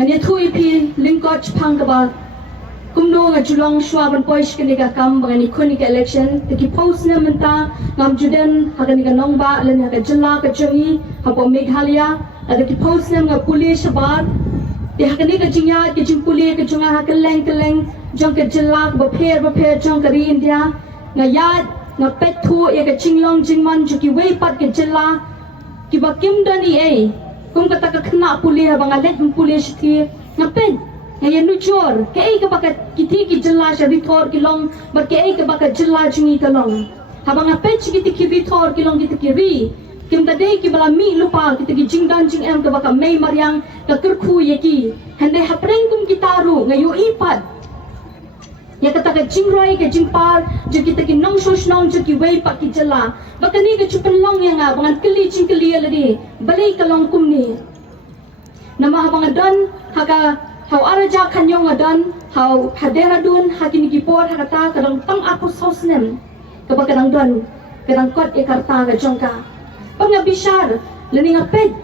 Hanya thui pi lingkot pang kaba kumno nga julong shwa ban poish kini ka kam bangani kuni ka election tiki post na menta ngam juden hagani ka nongba lan haga jilla ka chungi hapo Meghalaya ada ki post na nga pulis sabar di hagani ka jingya ki jing pulis ka chunga ha keleng jong ka jilla ka bapher jong ka ri India nga yad nga pethu ya ka jinglong jingman juki wei pat ka jilla ki ba kim dani kum kata ka khna pulis bang alet pulis thi nga pet ngayon nujur kaya ka baka kiti ki jilla siya rithor kilong bar kaya ka baka jilla jungi kalong habang apet kiti ki rithor kilong kiti ki ri kim tade ki bala mi lupa kiti ki jingdan jing em ka baka may maryang ka kerku yaki hande hapreng kum kitaru ngayo ipat ya kata ka jingroy ka jingpar jo kita ki nong shosh nong jo ki wei pa ki jilla baka ni ka chupan long yang bangan keli jingkeli aladi balai kalong kum ni nama habang adon haga Hau araja kanyong adan, hau hadera dun, hakini gipor hakata kadang tang aku sosnem, kabang kadang dun, kadang kot ekarta ka jongka. Panga bishar, lani ngapet,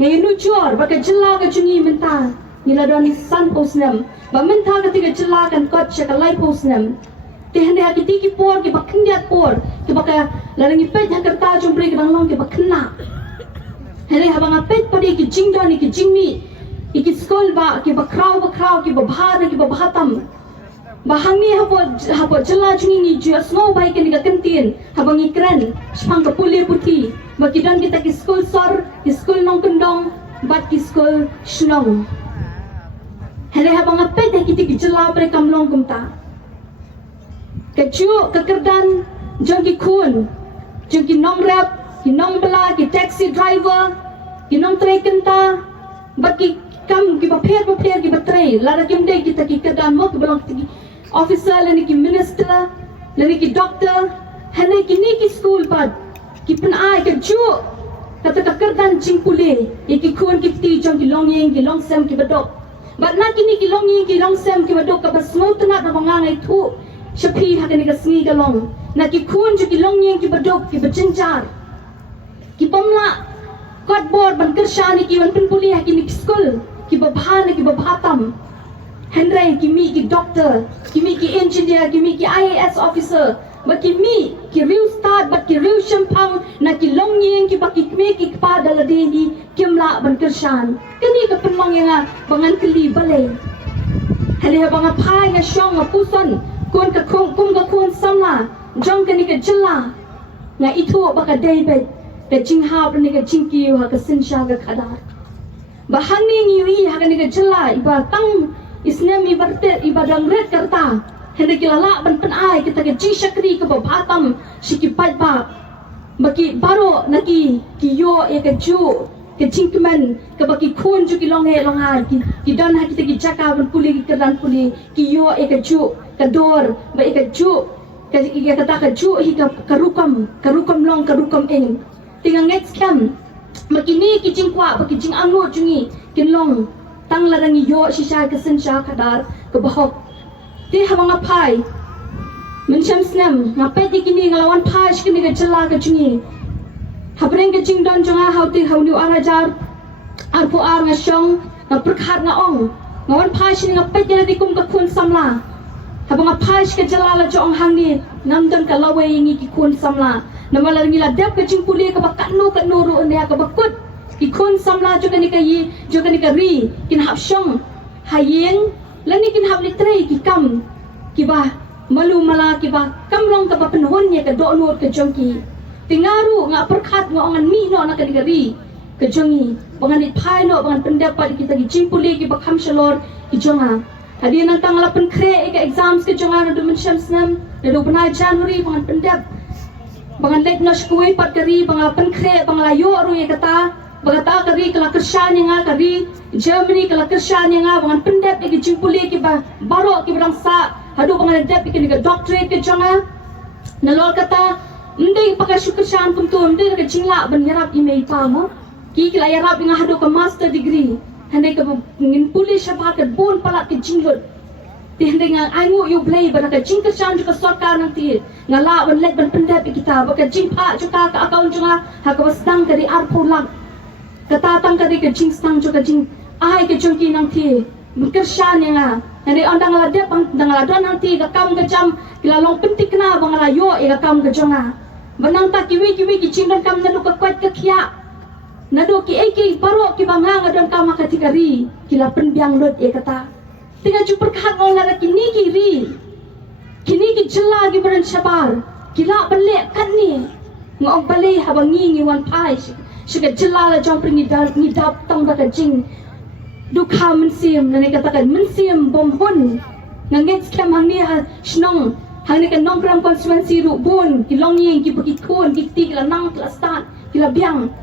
ngayon nujur, baka jela ka jungi menta, nila don san posnem, ba menta ka tiga jela kan kot siya kalay posnem. Tehande hakiti gipor, kiba kendiat por, kiba ka lani ngipet hakarta jombre kadang long kiba kena. Hene habang ngapet padi ki jingdon, ki jingmi, iki skol ba ki ba kraw ki ba bhar ki ba bhatam bahangi hapo jela jungi ni ju snow bai ke ni ka kentin habang ikran spang ka puli puti ba ki dan kita ki skol sor ki skol nong kendong bat ki skol shnong hele habang ape de ki ti jela pre kamlong kumta ke chu ka kerdan jong ki khun jong ki nong rap ki nong bala ki taxi driver ki nong trekenta bat ki kam ki bapher ki batray lara kim de kita ki kadan mo belong ki officer lani ki minister lani ki doctor hane ki ni ki school pad ki pen ai ka ju kata ka kerdan jing pule ki khon ki ti jong ki longyeng ki longsem ki badok bat na ki ni ki longyeng ki longsem ki badok ka basmot na da mangai thu shapi ha ka ni ka sngi ka long na ki khon ju ki longyeng ki badok ki bachinjar ki pamla cardboard ban kershani ki wan pen pule ha ki ni school ki babhana ki babhatam henry ki mi ki doctor ki mi ki engineer ki mi ki IAS officer ba ki mi ki real start ba ki real champang na ki longyeng ki ba ki me ki pa dalade ni kimla ban kershan kani ka penmong yang bangan keli balai hale banga phai nga shong nga puson kon ka kum ka kon samla jong kani ka jilla nga itu ba ka david ka jingha ni ka jingki ha ka sinsha ka khadar bahani ngiwi hakani ka jela iba tang isnem ibarte iba dangret karta hende kilala ban pen ai kita ka ji shakri ka batam shiki pat ba baki baro naki ki yo e ka ju ka jingkman ka baki khun ju ki long ha ki don ha kita ki jaka ban puli ki kadan puli ki yo e ka ju ka dor ba e ka ju ka kata ka ju hi ka rukam long ka rukam eng tingang next camp makini ki jingkwa baki jing ango jungi kinlong tang larangi yo shisha ka sensha khadar ka bahok ti hamanga phai mencham snem ngape ti kini ngalawan phai shkini ka jela ka jungi habreng ka jing don jonga hauti haunu arajar arpo ar nga shong na prakhat nga ong ngawan phai shini ngape ti di kum ka khun samla habanga phai shka jela la jong hangni namdon ka lawe ngi ki khun samla namala ngi la dep ka jing puli ka bakano ka nuru ne ka bakut ki khun samla jo kani ka yi jo kani ka ri kin hap shong hayeng lani kin hap litre ki kam ki ba malu mala ki ba kam long ka ba penhon ye ka do nur ka jong ki tingaru nga perkhat nga angan mi no na kani ka ri ka jongi bangan it phai no bangan pendap pa kita ki jing puli ki ba kham shalor ki jonga hadi nang tangala pen kre ka exams ka jonga na dumen shamsnam na do bana January bangan pendap bangan let no shkuai pat kari bangan pen kre bangan la yo ru ye kata bagata kari kala kershan nga kari Germany kala kershan nga bangan pendep ki jimpuli ki ba baro ki barang sa hadu bangan dep ki ni doctorate ke jonga nalol kata ndai pakai syukurshan pun tu ndai ka jingla ban yarap email pa mo ki kala yarap nga hadu ka master degree handai ka ngin puli shabat ka bon pala ki jinglot ti handai nga angu you play ban ka jingkershan ka sarkar nang ti ngala ban let ban pendep kita ba ka jingpa juka ka account jonga ha ka basdang kari arpo lang katatang ka di ka jing stang jo ka jing ai ke jongki nang ti berkersyan yang Nanti orang dep dang nanti ke kam ke jam kila long pentik na bang rayo e ka kam ke jonga benang ta kiwi ki cingdan kam nadu ka kwat ke kia nadu ki eki baro ki banga ngadon kam ka tikari kila penbiang lot e kata tinga jupur khat ngol lara kini kini ki jela ki beran sabar kila balik kan ni ngong balik habangi ngi wan pai sika jela la jong pringi dap tong da ka jing Dukha mensiam, nani katakan mensiam bom hun. Ngangit skam hang ni snong, hang ni kan nong kram konstituensi rubun, kilong yang ki bagi kun, ki ti kila nang kila start, kila biang.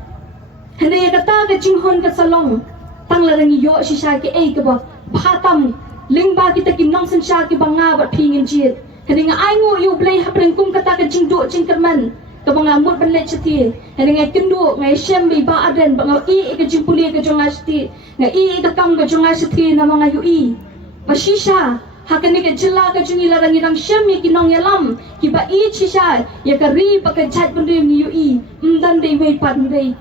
Hande kata ke jing hun ke salong, tang la rangi yo shisha ke ke ba, bhatam, ling ba kita ki nong sensha ki banga bat pingin jir. Hande nga ai ngu yu blay hapren kum kata ke jing do jing kerman. Kabang amut benlet ceti, hande ngai kendu ngai shem bi ba aden, bang i ke jing puli ke jong asti. Nga ka kam ka jonga siti na mga yui pasisha hakani ka jela ka jungi larang irang syami kinong yalam kiba i chisha ya ka ri pa ka chat bunde ni yui mdan dei wei pan dei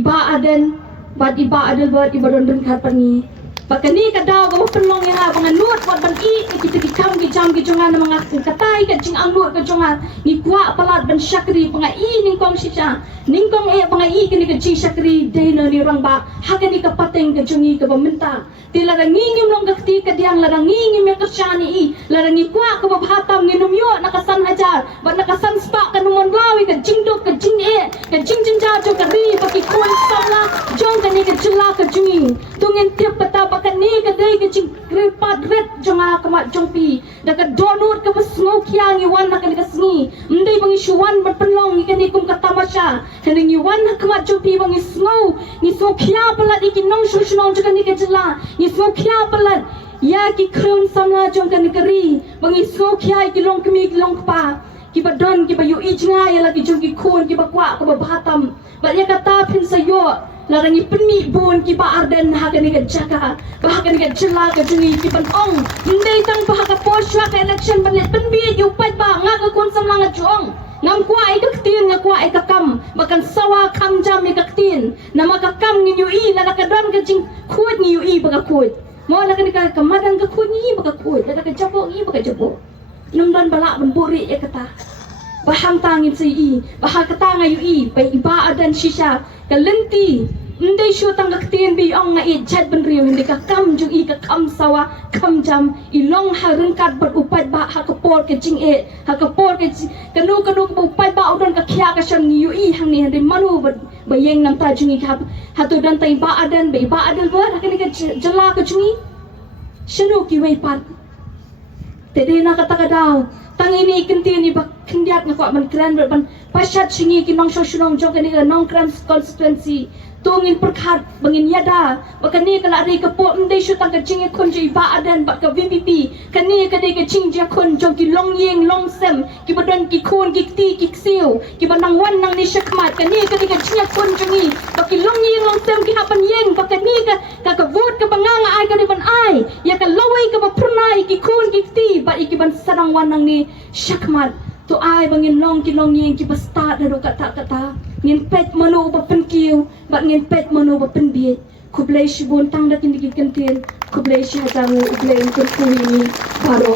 iba aden bad iba adel bad iba don khat pani pakani ka daw ka penlong ya bang nut wat ban i kita ki kam ki jam ki jonga na mga katai ka jing ang nut ka jonga ni kwa palat ban syakri panga i ning kong shisha ning kong e panga i kini ka jing syakri dei na ni rang ba hakani ka pateng ka jungi ka bamenta ti larang ngingim long ka ti ka diang larang ngingim ka syani i larang i kwa ka babhatam nginum yo nakasan hajar ba nakasan spa ka numon lawi ka jing dok ka jing e ka jing ja jo ka ri pa ki kon sala jong ka ni ka jila ka jungi tungin tiap pata pakani ka dei ka jing kripat ret jonga ka ma jongpi da ka donut ka basmo kyang i wan na ka ka sngi ndai bangi shuwan ban penlong i ka ni kum ka tamasha Kani ngi wan hakmat jumpi bang isngau ni so kya palat iki nong shushnong jaka ni kajela ni so kya palat ya ki krun samla jong kan kari bang iso kya iki long kemi long pa ki badon ki bayu ijnga ya lagi jong ki kun ki bakwa ka bahatam ba ya kata pin sayo larangi penmi bon ki ba arden hakani ka jaka ba hakani ka jela ka jungi ki ban ong ndai tang ba ka poswa ka election ban penbi ki upat ba nga ka kun samla nga jong Ngam kuwa ay kaktin nga kuwa ay kakam Bakan sawa kam jam ay kaktin Na makakam ng yui Na nakadram ka jing kuwad ng yui baka kuwad Mo na ka kamadan ka kuwad ng yui baka kuwad Na nakajabo ng yui baka jabo Namdan bala bamburi ay kata Bahang tangin sa yui Bahang katanga yui Bay iba adan shisha Kalenti Hindi siya tang kaktin biyong nga ijad benriyo Hindi ka kam jung i ka kam sawa kam jam Ilong harengkat berupad ba hakapor ke jing e Hakapor ke kanu ka upad ba udon ka kya ka siyang yui hang ni Hindi manu bayeng nam ta jung i hatu dan tay ba adan bay ba adan ba Hakini ka jala ka jung i Sino kiway pat Tede na kataka daw Tang ini ikintin iba kindiat nga kwa man kran ban Pasyat singi kinong sosyunong jong kanina nong kran constituency Tungin perkhat bangin yada bakani kala ari ka po ndai shu tang ka jing kun ji ba adan ba ka VPP kani ka dei ka jing ja kun jong ki long yeng long sem ki badon ki kun ki ti ki siu ki banang wan nang ni shakmat kani ka dei ka jing kun jongi ba ki long yeng long sem ki hapan yeng ba kani ka vote ka banganga ai ka di ban ai ya ka lawai ka ba prunai ki kun ki ti ba iki ban sadang wan nang ni shakmat to ai bangin long ki long yeng ki basta da do kata ngin pet mano ba penkiu ba ngin pet mano ba penbiet kublai shibon tang da kindi ki kentin kublai shi hajaru ublai kun kuwi ni paro